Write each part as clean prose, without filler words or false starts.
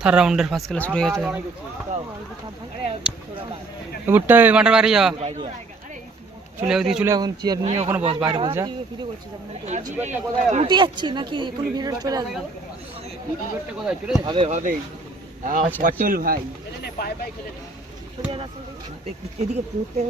Third রাউন্ডের first খেলা শুরু হয়ে গেছে। বুটটা মাঠের বাইরে যাওয়া, চলে ওদিকে চলে, এখন চেয়ার নিয়ে ওখানে বস, বাইরে বস যা। উঠে যাচ্ছি নাকি কোনো ভিডিও চলে আসবে? হবে হবে পটল ভাই এদিকে পড়তে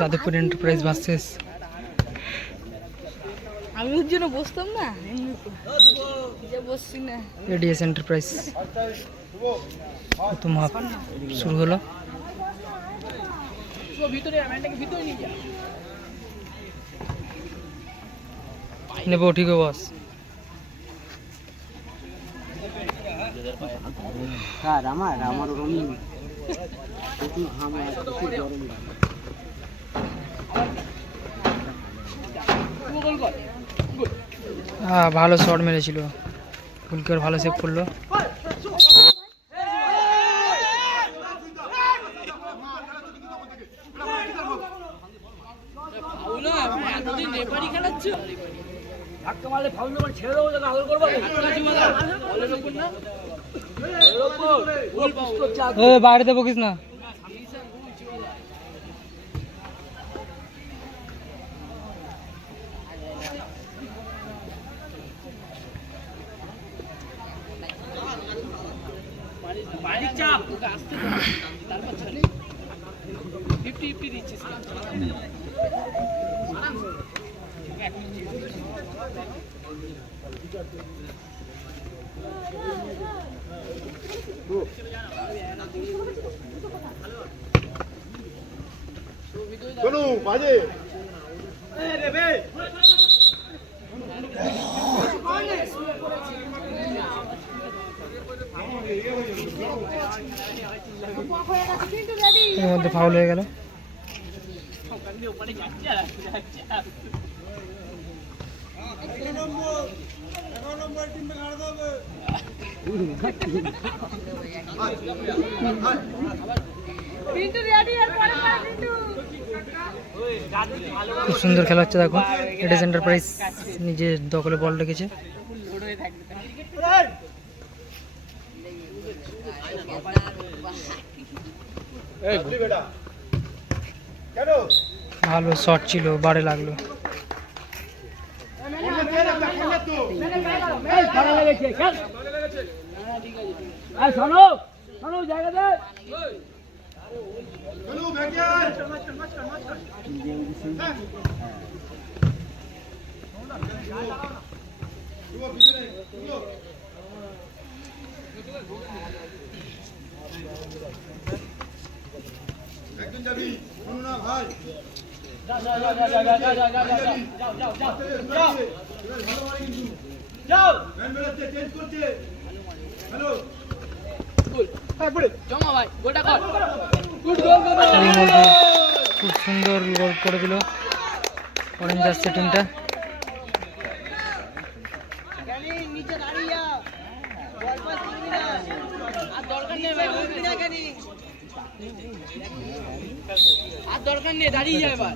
যাদবপুর এন্টারপ্রাইজ ভার্সেস আমি ওর জন্য বসতাম না, বসছি না। Ads enterprise. প্রথম হাফ শুরু হলো। নেবো, ঠিক আছে বস। আমার ওরকমই প্রচুর ঘাম হয়, প্রচুর গরম লাগে। হ্যাঁ, ভালো শট মেরেছিল, গোলকিপার ভালো সেভ করলো। বাইরে বকিস না। বাজে এর মধ্যে ফাউল হয়ে গেল। খুব সুন্দর খেলা হচ্ছে, দেখো এডিএস এন্টারপ্রাইজ নিজের দখলে বল রেখেছে। ভালো শট ছিল, বারে লাগলো। একজন যাবি না ভাই, খুব সুন্দর গোল করে দিল অরেঞ্জ জার্সি টিমটা। আর দরকার নেই, দাঁড়িয়ে যায় এবার।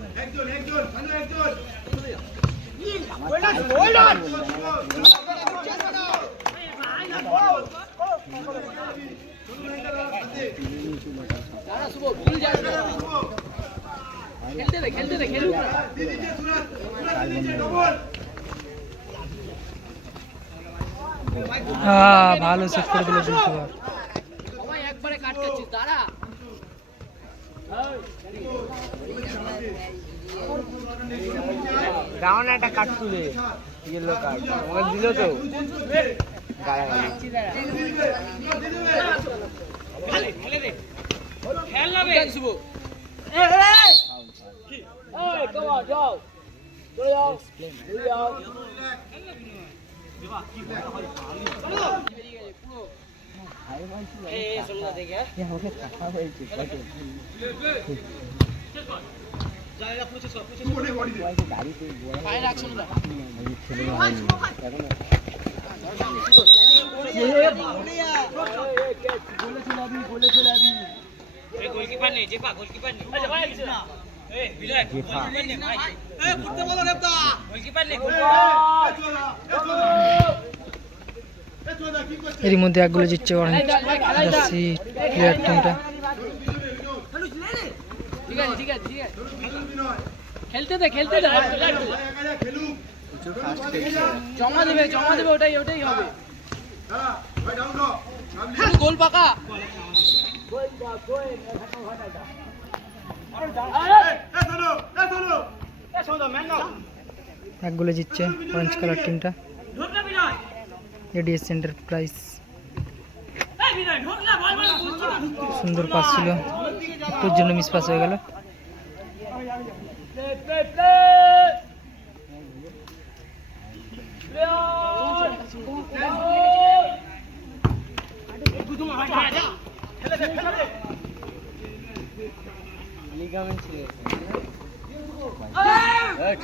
ভালো সেভ করে দিল গোলকিপার। একবারে কাট করছিস, দাঁড়া। রাউন্ড একটা কাট তুলে ইয়েলো কার্ড আমাকে দিল তো গালাগালি। খেল না বে শুভ, এই কম অন যাও, চলে যাও, চলে যাও। এই শুনলা দেখে ये होके কথা হয়েছে জায়গা পুছে সব পুছে মোড়ে বডি দে গাড়িতে পায়ে রাখছ না ছেলে হয়নি এখন বলে চলে আবি এই গোলকিপার নেই, জেপা গোলকিপার নেই। আচ্ছা ভাই দিছ না, এই বিজয় গোলকিপার নেই ভাই, এই ফুটতে বলো রেপটা গোলকিপার নেই। এরই মধ্যে এক গোলে জিতছে অরেঞ্জ জার্সি প্লেয়ার টিমটা। খেলতে দে জমা দেবে ওটাই হবে গোল পাকা এক গোলে জিতছে অরেঞ্জ কালার টিমটা। এডিএস এন্টারপ্রাইজ সুন্দর পাস ছিল, একটুর জন্য মিস পাস হয়ে গেল।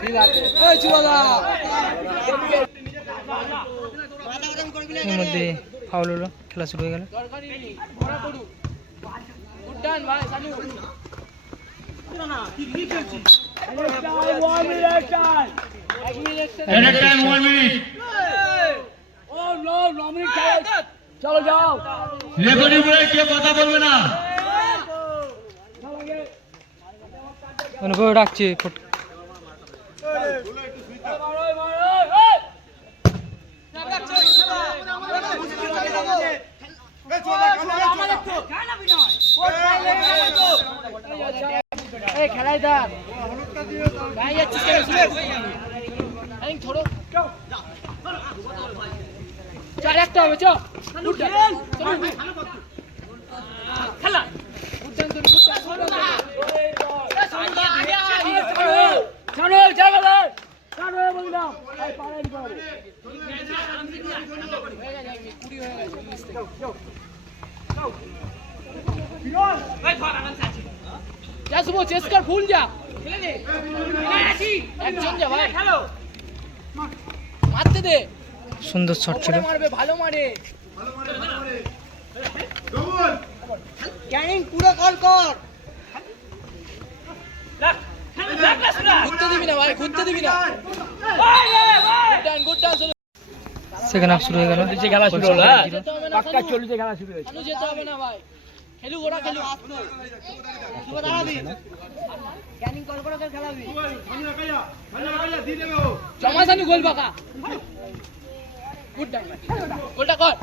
ঠিক আছে এর মধ্যে ফাউল হলো, খেলা শুরু হয়ে গেল। চলো যাও রেফারি বলে কে কথা বলবে না। অনুভব ডাকছে খেলাই দা চার একটা হবে খেলা চেষ্টার ফুল যা একজন যা ভাই মারতে দে, সুন্দর শট ছিল। মারবে ভালো মারে ক্যানিং পুরো কল কর ঘুরতে দিবি না ভাই, ঘুরতে দিবি না। গুড ডান সেকেন্ড হাফ শুরু হয়ে গেল। খেলা শুরু হলো, পাক্কা চলছে খেলা শুরু হয়েছে। যেতে হবে না ভাই, খেলুক ওরা খেলুক। ক্যানিং কল করে খেলাবি জমা সানু গোল বাকা গুড ডান গোলটা কর।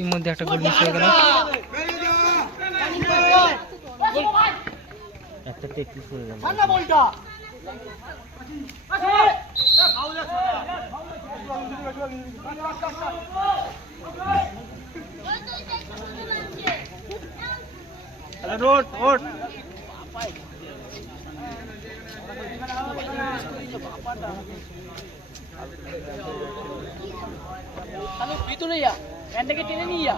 এর মধ্যে একটা গোল মিস হয়ে গেল। একটা টেকনিক করে গেল। ভিতরে যা, প্যান্টটাকে টেনে নিয়ে যা,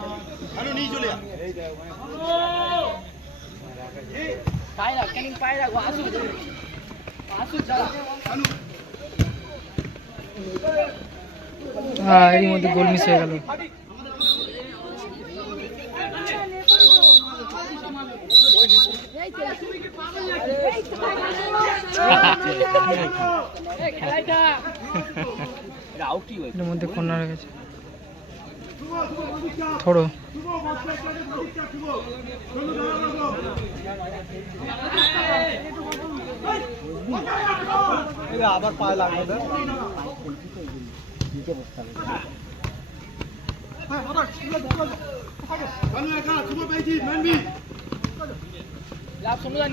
পায়ে রাখ, ক্যানিং পায়ে রাখ, আসুক হ্যাঁ, এর মধ্যে গোল মিস হয়ে গেল। এর মধ্যে কর্নার হয়ে গেছে। থোড়ো আবার পায়ে লাগবে, নিচে বসতে হবে।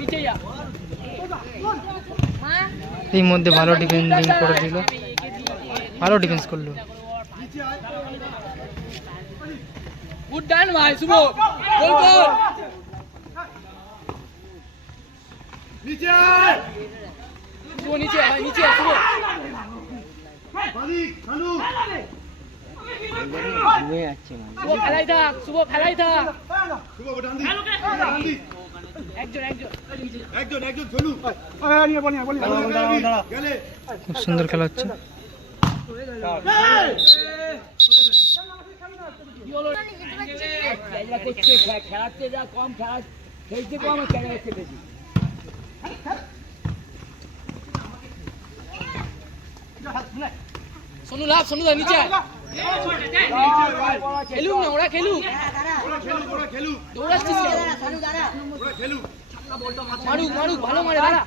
নিচে যা, এই মধ্যে ভালো ডিফেন্ডিং করেছিল, ভালো ডিফেন্স করলো। গুড ডান ভাই শুভ, গোল কর। নিচে শুভ, নিচে ভাই, নিচে শুভ। শুভ খেলাই থাক, শুভ খেলাই থাক। খুব সুন্দর খেলা হচ্ছে। খেলাতে যা কম, খেলতে কম, খেলাতে বেশি। সোনু লাভ, সোনু নিচে খেলুক না, ওরা খেলুক। ওরা খেলুক দৌড়াচ্ছিস কেন? ওরা খেলুক মারুক মারুক, ভালো মারে, দাঁড়া।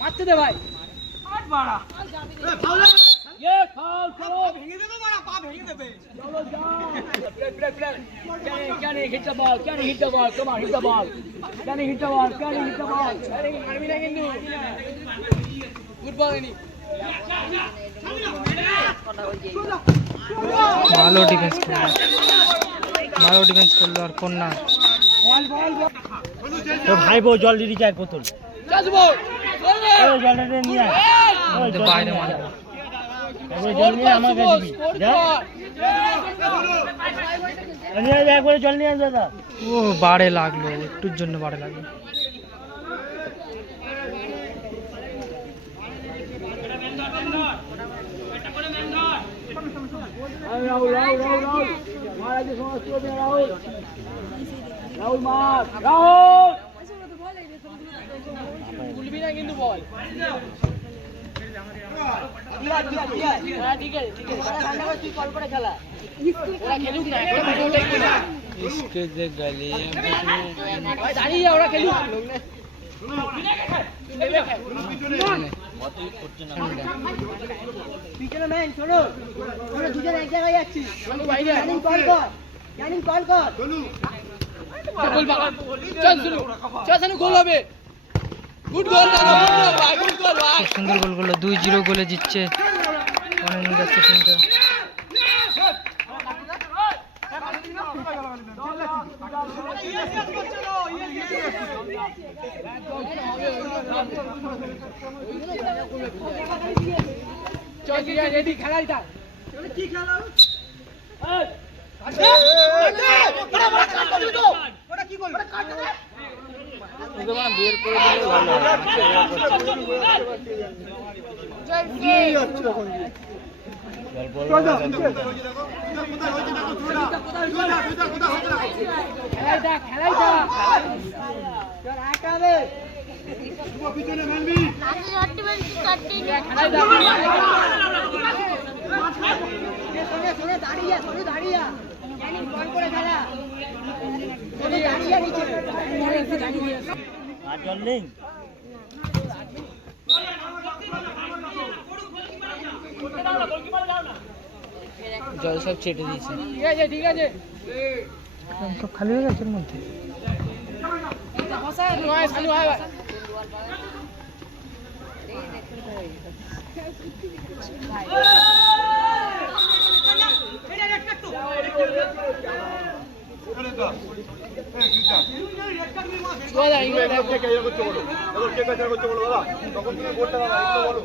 মারতে দে ভাই। ভালো ডিফেন্স করলো, ভালো ডিফেন্স করলো। আর কন্যা ভাই বউ জল দিয়ে দিচ্ছে এক বোতল জলটা নিয়ে আয় আমাদের বাইরে মারে। জল নিয়ে আমার কাছে দিবি যা নিয়ে আয়, একবারে জল নিয়ে আয় দাদা। ও বাড়ে লাগলো, একটুর জন্য বাড়ে লাগলো। ভুলবি না কিন্তু বল। ঠিক আছে ঠিক আছে, তুই কল করে খেলা। ওরা খেলুক না, একটা ভিডিওটাই করি। ভাই দাঁড়িয়ে যা, ওরা খেলুক। পিছনে ম্যান, শোনো আমরা দুজন এক জায়গায় যাচ্ছি। জানিন কল কর, জানিন কল কর। গোল বাবা, চল শুরু, চল শানু, গোল হবে। গুড গোল দাদা, গুড গোল ভাই, গুড গোল ভাই। খুব সুন্দর গোল করলো, 2-0 গোলে জিতছে অনেক যাচ্ছে টিমটা। চল রেডি, খেলাই থাক। কি খেলা? বের করে দিলে ভালো খেলাই থাক, খেলাই থাক। চল আকাবে পিছনে মানবি খেলাই থাক। শোনে দাঁড়িয়ে, শোনে দাঁড়িয়ে। জানিন কল করে খেলা। শোনে দাঁড়িয়ে নিচে। আর জল নেই জল সব চেটে দিয়েছে, ঠিক আছে ঠিক আছে। সব খালি হয়ে গেছে এর মধ্যে। নয় শানু হয় ভাই। কে করছে বলো, কে করছে বলো দাদা, তখন তুমি বলতে পারো, বলো।